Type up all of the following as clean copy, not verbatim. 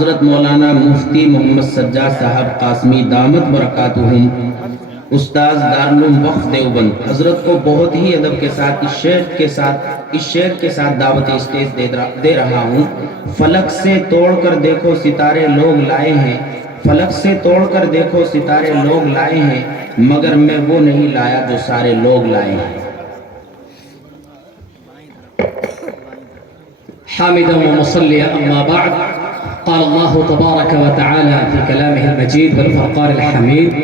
حضرت مولانا مفتی محمد سجاد صاحب قاسمی دامت برکاتہم استاذ دارالعلوم وقف دیوبند حضرت کو بہت ہی ادب کے ساتھ اس شعر کے ساتھ دعوت اسٹیج دے رہا ہوں۔ فلک سے توڑ کر دیکھو ستارے لوگ لائے ہیں، فلک سے توڑ کر دیکھو ستارے لوگ لائے ہیں، مگر میں وہ نہیں لایا جو سارے لوگ لائے ہیں۔ حامدا ومصليا أما بعد، قال الله تبارك وتعالى في كلامه المجيد والفرقان الحميد: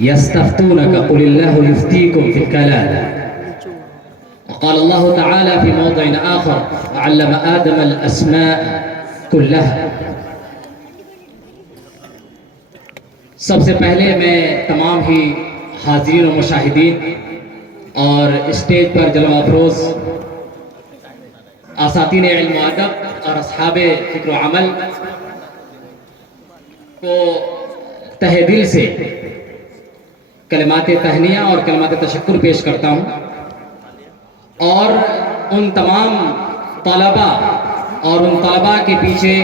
يستفتونك قل الله يفتيكم في الكلالة. وقال الله تعالى في موضع آخر: علم آدم الأسماء كلها. سب سے پہلے میں تمام ہی حاضرین و مشاہدین اور اسٹیج پر جلوہ افروز اساتین علم و ادب اور اصحاب فکر و عمل کو تہہ دل سے کلمات تہنیہ اور کلمات تشکر پیش کرتا ہوں، اور ان تمام طلباء اور ان طلباء کے پیچھے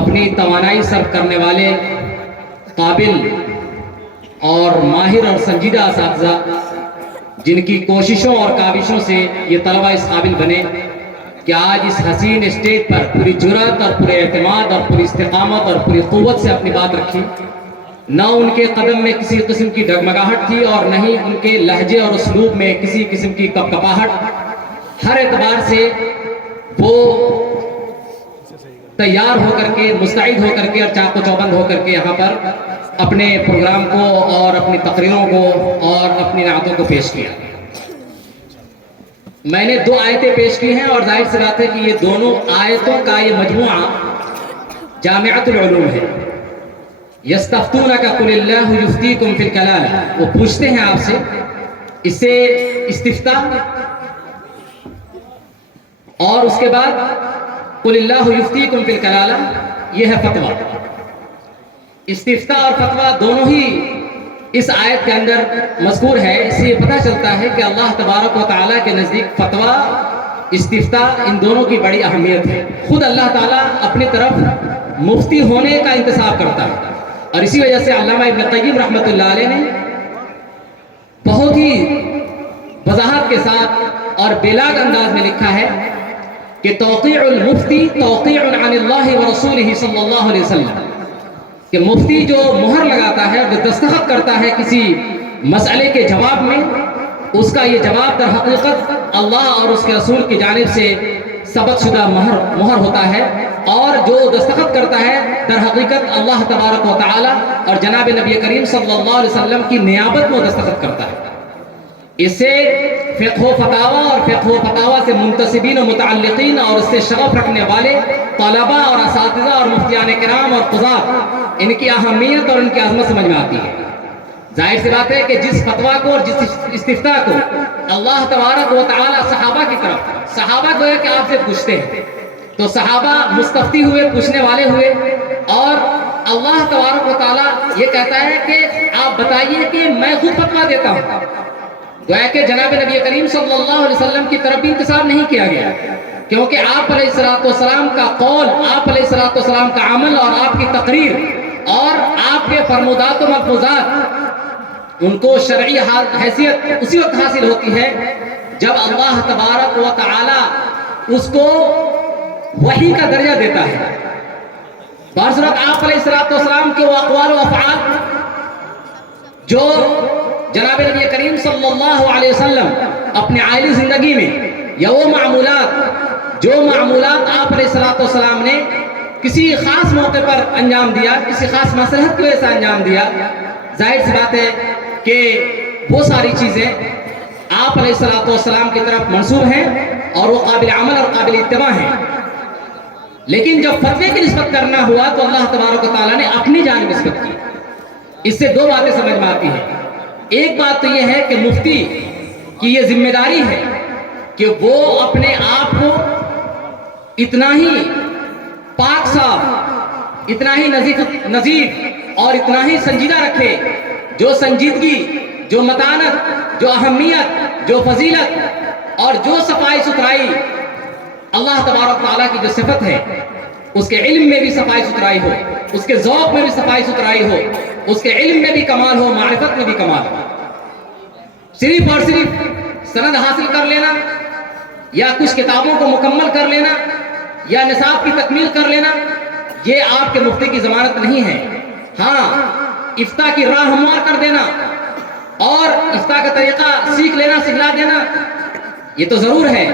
اپنی توانائی صرف کرنے والے قابل اور ماہر اور سنجیدہ اساتذہ جن کی کوششوں اور کاوشوں سے یہ طلباء اس قابل بنے کہ آج اس حسین اسٹیج پر پوری جرأت اور پورے اعتماد اور پوری استقامت اور پوری قوت سے اپنی بات رکھی۔ نہ ان کے قدم میں کسی قسم کی ڈگمگاہٹ تھی اور نہ ہی ان کے لہجے اور اسلوب میں کسی قسم کی کپکپاہٹ۔ ہر اعتبار سے وہ تیار ہو کر کے، مستعد ہو کر کے اور چاق و چوبند ہو کر کے یہاں پر اپنے پروگرام کو اور اپنی تقریروں کو اور اپنی نعتوں کو پیش کیا۔ میں نے 2 آیتیں پیش کی ہیں اور ظاہر سی بات ہے کہ یہ دونوں آیتوں کا یہ مجموعہ جامعۃ العلوم ہے۔ یستفتونک قل اللہ یفتیکم فی الکلالہ، وہ پوچھتے ہیں آپ سے، اس سے استفتاء، اور اس کے بعد قل اللہ یفتیکم فی الکلالہ، یہ ہے فتویٰ۔ استفتاء اور فتویٰ دونوں ہی اس آیت کے اندر مذکور ہے۔ اس سے یہ پتہ چلتا ہے کہ اللہ تبارک و تعالیٰ کے نزدیک فتویٰ، استفتاء، ان دونوں کی بڑی اہمیت ہے۔ خود اللہ تعالیٰ اپنی طرف مفتی ہونے کا انتصاب کرتا ہے، اور اسی وجہ سے علامہ ابن قیم رحمۃ اللہ علیہ نے بہت ہی وضاحت کے ساتھ اور بلاغ انداز میں لکھا ہے کہ توقیع المفتی توقیع عن اللہ ورسولہ صلی اللہ علیہ وسلم، کہ مفتی جو مہر لگاتا ہے، جو دستخط کرتا ہے کسی مسئلے کے جواب میں، اس کا یہ جواب در حقیقت اللہ اور اس کے رسول کی جانب سے ثبت شدہ مہر ہوتا ہے، اور جو دستخط کرتا ہے در حقیقت اللہ تبارک و تعالی اور جناب نبی کریم صلی اللہ علیہ وسلم کی نیابت میں دستخط کرتا ہے۔ اس سے فقہ و فتاوی اور فقہ و فتاوی سے منتسبین و متعلقین اور اس سے شغف رکھنے والے طلباء اور اساتذہ اور مفتیان کرام اور قضات، ان کی اہمیت اور ان کی عظمت سمجھ میں آتی ہے۔ ظاہر سی بات ہے کہ جس فتویٰ کو اور جس استفتاء کو اللہ تبارک و تعالی صحابہ کی طرف، صحابہ کو ہے کہ آپ سے پوچھتے ہیں، تو صحابہ مستفتی ہوئے، پوچھنے والے ہوئے، اور اللہ تبارک و تعالی یہ کہتا ہے کہ آپ بتائیے کہ میں خود فتویٰ دیتا ہوں۔ گویا کہ جناب نبی کریم صلی اللہ علیہ وسلم کی طرف بھی انتساب نہیں کیا گیا، کیونکہ آپ علیہ السلام کا قول، آپ علیہ السلام کا عمل اور آپ کی تقریر اور آپ کے فرمودات و ملفوظات، ان کو شرعی حیثیت اسی وقت حاصل ہوتی ہے جب اللہ تبارک و تعالی اس کو وحی کا درجہ دیتا ہے۔ بعض صورت آپ علیہ السلام کے وہ اقوال و افعال جو جناب نبی کریم صلی اللہ علیہ وسلم اپنے عائلی زندگی میں، یا وہ معمولات جو معمولات آپ علیہ السلام نے کسی خاص موقع پر انجام دیا، کسی خاص مصلحت کی وجہ سے انجام دیا، ظاہر سی بات ہے کہ وہ ساری چیزیں آپ علیہ السلام کی طرف منسوب ہیں اور وہ قابل عمل اور قابل اتباع ہیں۔ لیکن جب فتوے کی نسبت کرنا ہوا تو اللہ تبارک و تعالیٰ نے اپنی جانب نسبت کی۔ اس سے 2 باتیں سمجھ میں آتی ہیں۔ ایک بات تو یہ ہے کہ مفتی کی یہ ذمہ داری ہے کہ وہ اپنے آپ کو اتنا ہی پاک صاف، اتنا ہی نظیف اور اتنا ہی سنجیدہ رکھے، جو سنجیدگی، جو متانت، جو اہمیت، جو فضیلت اور جو صفائی ستھرائی اللہ تبارک تعالیٰ کی جو صفت ہے، اس کے علم میں بھی صفائی ستھرائی ہو، اس کے ذوق میں بھی صفائی ستھرائی ہو، اس کے علم میں بھی کمال ہو، معرفت میں بھی کمال ہو۔ صرف اور صرف سند حاصل کر لینا یا کچھ کتابوں کو مکمل کر لینا یا نصاب کی تکمیل کر لینا یہ آپ کے مفتی کی ضمانت نہیں ہے۔ ہاں، افتاء کی راہ ہموار کر دینا اور افتاء کا طریقہ سیکھ لینا، سکھلا دینا یہ تو ضرور ہے،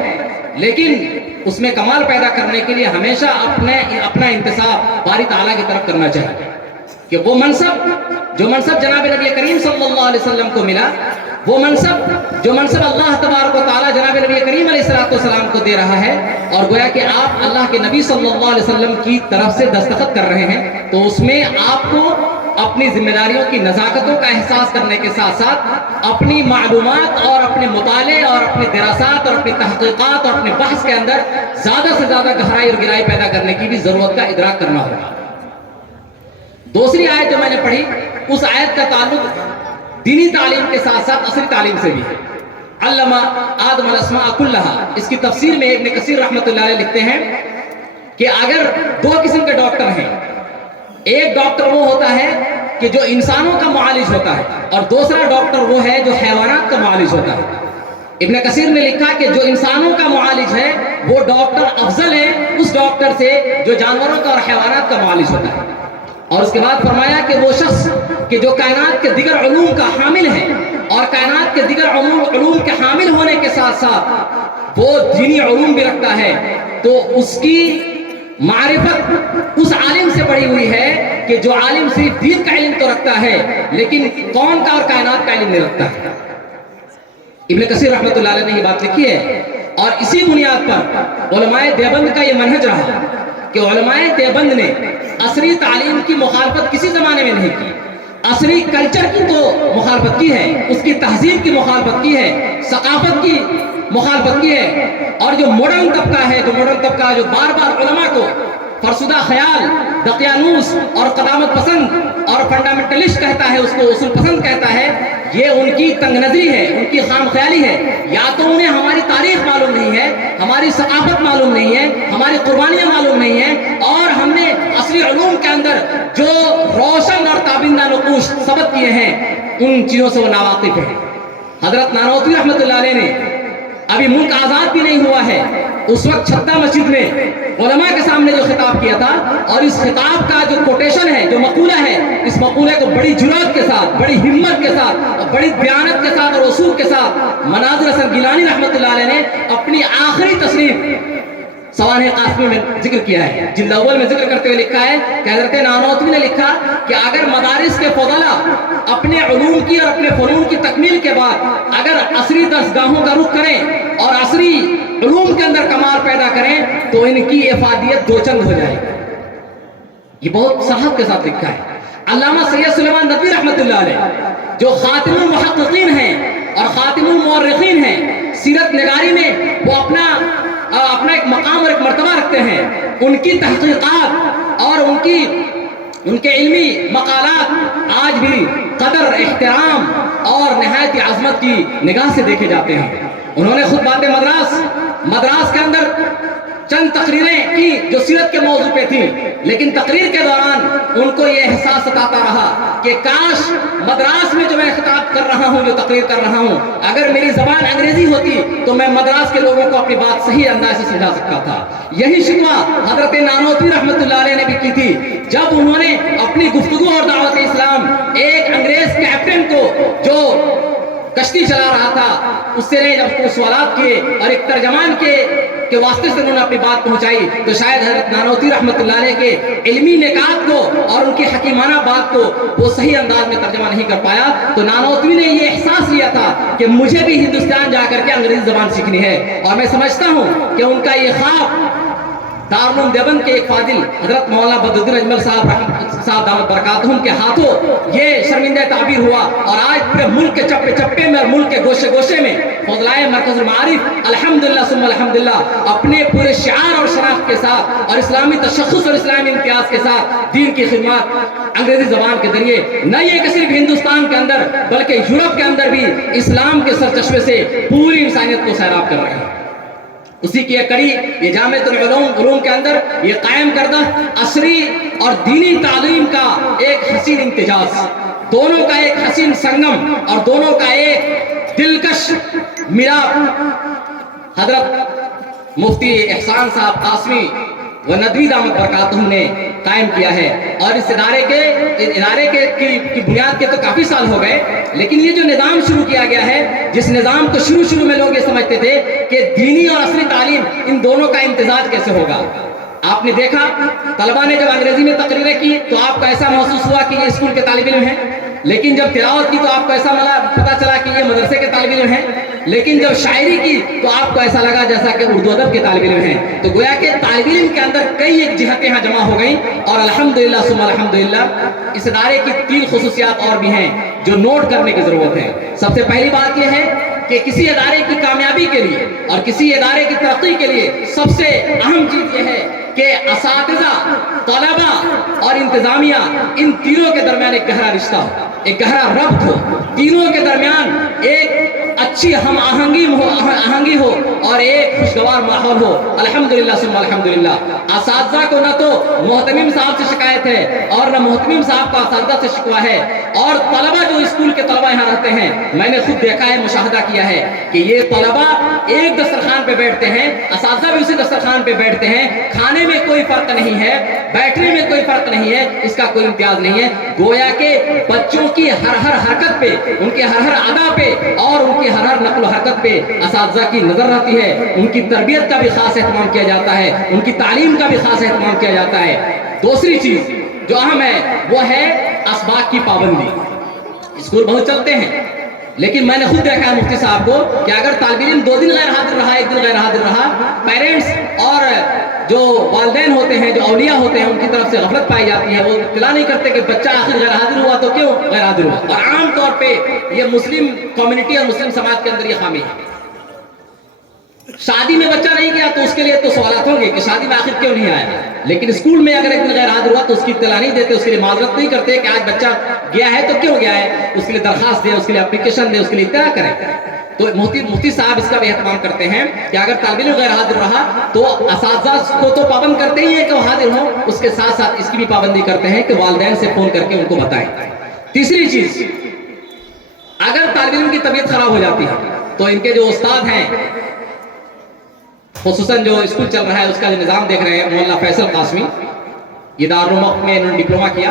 لیکن اس میں کمال پیدا کرنے کے لیے ہمیشہ اپنا انتساب باری تعالیٰ کی طرف کرنا چاہیے کہ وہ منصب جو منصب جناب نبی کریم صلی اللہ علیہ وسلم کو ملا، وہ منصب جو منصب اللہ تبارک و تعالیٰ جناب نبی کریم علیہ السلام کو دے رہا ہے، اور گویا کہ آپ اللہ کے نبی صلی اللہ علیہ وسلم کی طرف سے دستخط کر رہے ہیں، تو اس میں آپ کو اپنی ذمہ داریوں کی نزاکتوں کا احساس کرنے کے ساتھ ساتھ اپنی معلومات اور اپنے مطالعے اور اپنے دراسات اور اپنی تحقیقات اور اپنے بحث کے اندر زیادہ سے زیادہ گہرائی اور گہرائی پیدا کرنے کی بھی ضرورت کا ادراک کرنا ہوگا۔ دوسری آیت جو میں نے پڑھی، اس آیت کا تعلق دینی تعلیم کے ساتھ ساتھ عصری تعلیم سے بھی ہے۔ علم آدم الاسماء کلہا، اس کی تفسیر میں ابن کثیر رحمۃ اللہ علیہ لکھتے ہیں کہ اگر دو قسم کے ڈاکٹر ہیں، ایک ڈاکٹر وہ ہوتا ہے کہ جو انسانوں کا معالج ہوتا ہے، اور دوسرا ڈاکٹر وہ ہے جو حیوانات کا معالج ہوتا ہے۔ ابن کثیر نے لکھا کہ جو انسانوں کا معالج ہے وہ ڈاکٹر افضل ہے اس ڈاکٹر سے جو جانوروں کا اور حیوانات کا معالج ہوتا ہے، اور اس کے بعد فرمایا کہ وہ شخص کہ جو کائنات کے دیگر علوم کا حامل ہے اور کائنات کے دیگر علوم کے حامل ہونے کے ساتھ ساتھ وہ دینی علوم بھی رکھتا ہے، تو اس کی معرفت اس عالم سے بڑھی ہوئی ہے کہ جو عالم صرف دین کا علم تو رکھتا ہے لیکن کون کا اور کائنات کا علم نہیں رکھتا ہے۔ ابن کثیر رحمۃ اللہ علیہ نے یہ بات لکھی ہے، اور اسی بنیاد پر علماء دیوبند کا یہ منہج رہا کہ علماء دیوبند نے عصری تعلیم کی مخالفت کسی زمانے میں نہیں کی، عصری کلچر کی تو مخالفت کی ہے، اس کی تہذیب کی مخالفت کی ہے، ثقافت کی مخالفت کی ہے، اور جو ماڈرن طبقہ ہے، جو بار بار علماء کو فرسودہ خیال، دقیانوس اور قدامت پسند اور فنڈامنٹلسٹ کہتا ہے، اس کو اصول پسند کہتا ہے، یہ ان کی تنگ نظری ہے، ان کی خام خیالی ہے۔ یا تو انہیں ہماری تاریخ معلوم نہیں ہے، ہماری ثقافت معلوم نہیں ہے، ہماری قربانیاں معلوم نہیں ہیں، اور ہم نے عصری علوم کے اندر جو روشن اور تابندہ نقوش ثبت کیے ہیں ان چیزوں سے وہ ناواقف ہے۔ حضرت نانوتوی رحمۃ اللہ علیہ نے ابھی ملک آزاد بھی نہیں ہوا ہے، اس وقت چھتہ مسجد میں علماء کے سامنے جو خطاب کیا تھا، اور اس خطاب کا جو کوٹیشن ہے، جو مقولہ ہے، اس مقولے کو بڑی جرات کے ساتھ، بڑی ہمت کے ساتھ اور بڑی دیانت کے ساتھ اور اصول کے ساتھ مناظر حسن گیلانی رحمۃ اللہ علیہ نے اپنی آخری تصریف سوانح قاسمی میں ذکر کیا ہے، جلد اول میں ذکر کرتے ہوئے لکھا ہے کہ حضرت نانوتوی نے لکھا کہ اگر مدارس کے فضلاء اپنے علوم کی اور اپنے فنون کی تکمیل کے بعد اگر عصری درسگاہوں کا رخ کریں اور عصری علوم کے اندر کمال پیدا کریں تو ان کی افادیت دو چند ہو جائے گی۔ یہ بہت صحت کے ساتھ لکھا ہے۔ علامہ سید سلیمان ندوی رحمۃ اللہ علیہ جو خاتم المحققین ہیں اور خاتم المؤرخین ہیں، سیرت نگاری میں وہ اپنا ایک مقام اور ایک مرتبہ رکھتے ہیں، ان کی تحقیقات اور ان کے علمی مقالات آج بھی قدر، احترام اور نہایت عظمت کی نگاہ سے دیکھے جاتے ہیں۔ انہوں نے خطبات مدراس کے اندر چند تقریریں کی جو سیرت کے موضوع پہ تھیں، لیکن تقریر کے دوران ان کو یہ احساس ستاتا رہا کہ کاش مدراس میں جو میں خطاب کر رہا ہوں، جو تقریر کر رہا ہوں، اگر میری زبان انگریزی ہوتی تو میں مدراس کے لوگوں کو اپنی بات صحیح انداز سے سمجھا سکتا تھا۔ یہی شکوہ حضرت نانوتوی رحمۃ اللہ علیہ نے بھی کی تھی جب انہوں نے اپنی گفتگو اور دعوت اسلام ایک انگریز کیپٹن کو جو کشتی چلا رہا تھا اس سے نے جب سوالات کیے اور ایک ترجمان کے واسطے سے انہوں نے اپنی بات پہنچائی، تو شاید حضرت نانوتوی رحمۃ اللہ علیہ کے علمی نکات کو اور ان کی حکیمانہ بات کو وہ صحیح انداز میں ترجمہ نہیں کر پایا، تو نانوتوی نے یہ احساس لیا تھا کہ مجھے بھی ہندوستان جا کر کے انگریزی زبان سیکھنی ہے، اور میں سمجھتا ہوں کہ ان کا یہ خواب دارالعلوم دیوبند کے ایک فاضل حضرت مولانا بدرالدین اجمل صاحب دامت برکاتہم کے ہاتھوں یہ شرمندہ تعبیر ہوا، اور آج پورے ملک کے چپے چپے میں اور ملک کے گوشے گوشے میں فضلائے مرکز المعارف الحمدللہ ثم الحمدللہ اپنے پورے شعار اور شناخت کے ساتھ اور اسلامی تشخص اور اسلامی امتیاز کے ساتھ دین کی خدمات انگریزی زبان کے ذریعے نہ یہ کہ صرف ہندوستان کے اندر بلکہ یورپ کے اندر بھی اسلام کے سرچشمے سے پوری انسانیت کو سیراب کر رہے ہیں۔ اسی کی ایک کڑی یہ جامعۃ العلوم کے اندر یہ قائم کردہ عصری اور دینی تعلیم کا ایک حسین امتزاج، دونوں کا ایک حسین سنگم اور دونوں کا ایک دلکش ملاپ حضرت مفتی احسان صاحب قاسمی و ندوی دامت برکاتہم نے قائم کیا ہے۔ اور اس ادارے کی بنیاد کے تو کافی سال ہو گئے، لیکن یہ جو نظام شروع کیا گیا ہے، جس نظام کو شروع میں لوگ یہ سمجھتے تھے کہ دینی اور عصری تعلیم ان دونوں کا امتزاج کیسے ہوگا۔ آپ نے دیکھا طلبہ نے جب انگریزی میں تقریریں کی تو آپ کو ایسا محسوس ہوا کہ یہ اسکول کے طالب علم ہیں، لیکن جب تلاوت کی تو آپ کو ایسا پتا چلا کہ یہ مدرسے کے طالب علم ہیں، لیکن جب شاعری کی تو آپ کو ایسا لگا جیسا کہ اردو ادب کے طالب علم ہیں۔ تو گویا کہ طالب علم کے اندر کئی ایک جہتیں یہاں جمع ہو گئیں، اور الحمدللہ ثم الحمدللہ اس ادارے کی 3 خصوصیات اور بھی ہیں جو نوٹ کرنے کی ضرورت ہے۔ سب سے پہلی بات یہ ہے کہ کسی ادارے کی کامیابی کے لیے اور کسی ادارے کی ترقی کے لیے سب سے اہم چیز یہ ہے کہ اساتذہ، طلبہ اور انتظامیہ ان تینوں کے درمیان ایک گہرا رشتہ ہو، ایک گہرا ربط ہو، تینوں کے درمیان ایک اچھی ہم آہنگی ہو اور ایک خوشگوار ماحول ہو۔ الحمدللہ ثم الحمدللہ اساتذہ کو نہ تو محتمم صاحب سے شکایت ہے اور نہ محتمم صاحب کا اساتذہ سے شکوہ ہے، اور طلبہ جو اسکول کے طلبہ یہاں رہتے ہیں، میں نے خود دیکھا ہے، مشاہدہ کیا ہے کہ یہ طلبہ ایک دسترخوان پہ بیٹھتے ہیں، اساتذہ بھی اسی دسترخوان پہ بیٹھتے ہیں، کھانے میں کوئی فرق نہیں ہے، بیٹھنے میں کوئی فرق نہیں ہے، اس کا کوئی امتیاز نہیں ہے۔ گویا کہ بچوں کی ہر حرکت پہ، ان کے ہر ادا پہ اور ان کی ہر نقل و حرکت پہ اساتذہ کی نظر رہتی ہے، ان کی تربیت کا بھی خاص اہتمام کیا جاتا ہے، ان کی تعلیم کا بھی خاص اہتمام کیا جاتا ہے۔ دوسری چیز جو اہم ہے وہ ہے اسباق کی پابندی۔ اسکول بہت چلتے ہیں، لیکن میں نے خود دیکھا ہے مفتی صاحب کو کہ اگر طالب علم 2 دن غیر حاضر رہا، 1 دن غیر حاضر رہا، پیرنٹس اور جو والدین ہوتے ہیں، جو اولیاء ہوتے ہیں، ان کی طرف سے غفلت پائی جاتی ہے۔ وہ اطلاع نہیں کرتے کہ بچہ آخر غیر حاضر ہوا تو کیوں غیر حاضر ہوا۔ اور عام طور پہ یہ مسلم کمیونٹی اور مسلم سماج کے اندر یہ خامی ہے۔ شادی میں بچہ نہیں گیا تو اس کے لیے تو سوالات ہوں گے کہ شادی میں آخر کیوں نہیں آیا، لیکن اسکول میں اگر 1 دن غیر حاضر ہوا تو اس کی اطلاع نہیں دیتے، اس کے لیے معذرت نہیں کرتے کہ آج بچہ گیا ہے تو کیوں گیا ہے، اس کے لیے درخواست دیں، اس کے لیے اپلیکیشن دیں، اس کے لیے اطلاع کریں۔ تو مفتی صاحب اس کا بھی اہتمام کرتے ہیں کہ اگر طالب علم غیر حاضر رہا تو اساتذہ کو تو پابند کرتے ہی ہیں کہ وہ حاضر ہوں، اس کے ساتھ ساتھ اس کی بھی پابندی کرتے ہیں کہ والدین سے فون کر کے ان کو بتائیں۔ تیسری چیز، اگر طالب علم کی طبیعت خراب ہو جاتی ہے تو ان کے جو استاد ہیں، خصوصاً جو اسکول چل رہا ہے اس کا جو نظام دیکھ رہے ہیں، مولانا فیصل قاسمی، یہ دارالعلوم میں انہوں نے ڈپلومہ کیا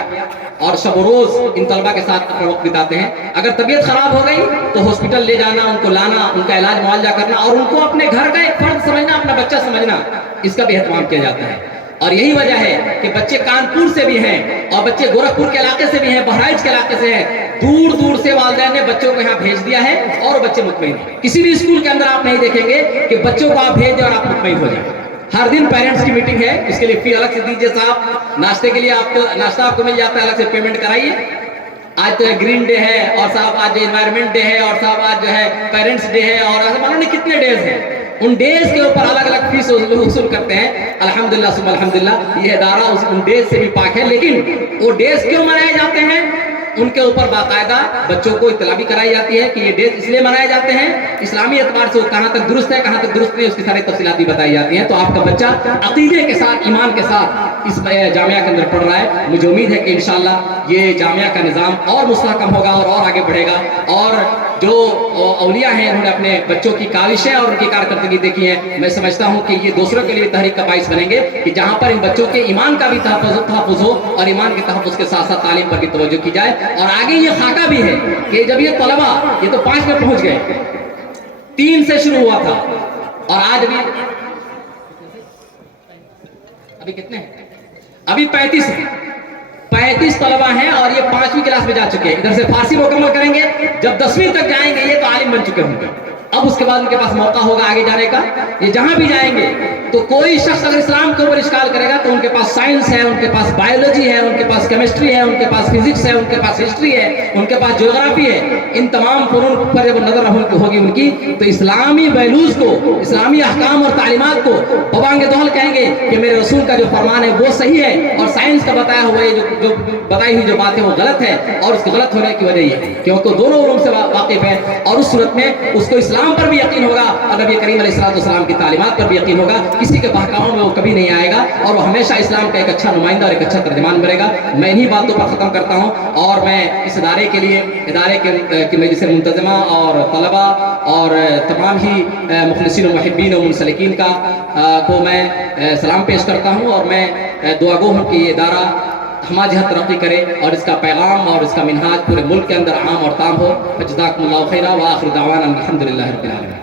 اور شب و روز ان طلبہ کے ساتھ اپنا وقت بتاتے ہیں۔ اگر طبیعت خراب ہو گئی تو ہاسپٹل لے جانا، ان کو لانا، ان کا علاج معالجہ کرنا اور ان کو اپنے گھر کا ایک فرد سمجھنا، اپنا بچہ سمجھنا، اس کا بھی اہتمام کیا جاتا ہے۔ اور یہی وجہ ہے کہ بچے کانپور سے بھی ہیں اور بچے گورکھپور کے علاقے سے بھی ہیں، بہرائچ کے علاقے سے ہیں، دور دور سے والدین نے بچوں کو یہاں بھیج دیا ہے اور بچے مطمئن ہیں۔ کسی بھی اسکول کے اندر آپ نہیں دیکھیں گے کہ بچوں کو آپ بھیج دیں اور آپ مطمئن ہو جائیں۔ ہر دن پیرنٹس کی میٹنگ ہے، اس کے لیے فی الگ سے دیجیے صاحب، ناشتے کے لیے آپ کو ناشتہ آپ کو مل جاتا ہے، الگ سے پیمنٹ کرائیے۔ آج تو گرین ڈے ہے، اور صاحب آج انوائرمنٹ ڈے ہے، اور صاحب آج جو ہے پیرنٹس ڈے ہے، اور ایسا معلوم نہیں کتنے ڈیز ہیں، ان ڈیز کے اوپر الگ الگ فیس وصول کرتے ہیں۔ الحمدللہ ثم الحمدللہ یہ ادارہ ان ڈیز سے بھی پاک ہے، لیکن وہ ڈیز کیوں منائے جاتے ہیں؟ ان کے اوپر باقاعدہ بچوں کو اطلاع بھی کرائی جاتی ہے کہ یہ ڈیز اس لیے منائے جاتے ہیں، اسلامی اعتبار سے وہ کہاں تک درست ہے، کہاں تک درست نہیں، اس کی ساری تفصیلات بھی بتائی جاتی ہیں۔ تو آپ کا بچہ عقیدے کے ساتھ، ایمان کے ساتھ اس جامعہ کے اندر پڑھ رہا ہے، مجھے امید ہے کہ انشاءاللہ یہ جامعہ کا نظام اور مستحکم ہوگا اور آگے بڑھے گا، اور جو اولیاء ہیں انہوں نے اپنے بچوں کی کاوشیں اور ان کی کارکردگی دیکھی ہے، میں سمجھتا ہوں کہ یہ دوسروں کے لیے تحریک کا باعث بنیں گے کہ جہاں پر ان بچوں کے ایمان کا بھی تحفظ ہو اور ایمان کے تحفظ کے ساتھ ساتھ تعلیم پر بھی توجہ کی جائے۔ اور آگے یہ خاکہ بھی ہے کہ جب یہ طلبہ یہ تو 5 میں پہنچ گئے، 3 سے شروع ہوا تھا اور آج ابھی کتنے ہیں؟ ابھی 35 ہیں، 35 طلبہ ہیں اور یہ 5ویں کلاس میں جا چکے ہیں۔ ادھر سے فارسی مکمل کریں گے، جب 10ویں تک جائیں گے یہ تو عالم بن چکے ہوں گے۔ اب اس کے بعد ان کے پاس موقع ہوگا آگے جانے کا۔ یہ جہاں بھی جائیں گے تو کوئی شخص اگر اسلام کے اوپر اشکال کرے گا تو ان کے پاس سائنس ہے، ان کے پاس بایولوجی ہے، ان کے پاس کیمسٹری ہے، ان کے پاس فزکس ہے، ان کے پاس ہسٹری ہے، ان کے پاس جغرافی ہے۔ ان تمام فنون پر جب نظر ہوگی ان کی تو اسلامی ویلیوز کو، اسلامی احکام اور تعلیمات کو ببانگ دہل کہیں گے کہ میرے رسول کا جو فرمان ہے وہ صحیح ہے، اور سائنس کا بتایا ہوا یہ جو بتائی ہوئی جو بات ہے وہ غلط ہے، اور اس کے غلط ہونے کی وجہ یہ ہے کیونکہ دونوں علوم سے واقف ہے، اور اس صورت میں اس کو اسلام اسلام پر بھی یقین ہوگا اور نبی کریم علیہ السلام کی تعلیمات پر بھی یقین ہوگا، کسی کے بہکاؤں میں وہ کبھی نہیں آئے گا اور وہ ہمیشہ اسلام کا ایک اچھا نمائندہ اور ایک اچھا ترجمان بنے گا۔ میں انہی باتوں پر ختم کرتا ہوں اور میں اس ادارے کے لیے ادارے کے مجلس منتظمہ اور طلباء اور تمام ہی مخلصین و محبین و منسلکین کو میں سلام پیش کرتا ہوں اور میں دعا گو ہوں کہ یہ ادارہ ہمہ جہت ترقی کرے اور اس کا پیغام اور اس کا منہاج پورے ملک کے اندر عام اور تام ہو۔ جزاکم اللہ خیرا وآخر دعوانا الحمدللہ رب العالمین۔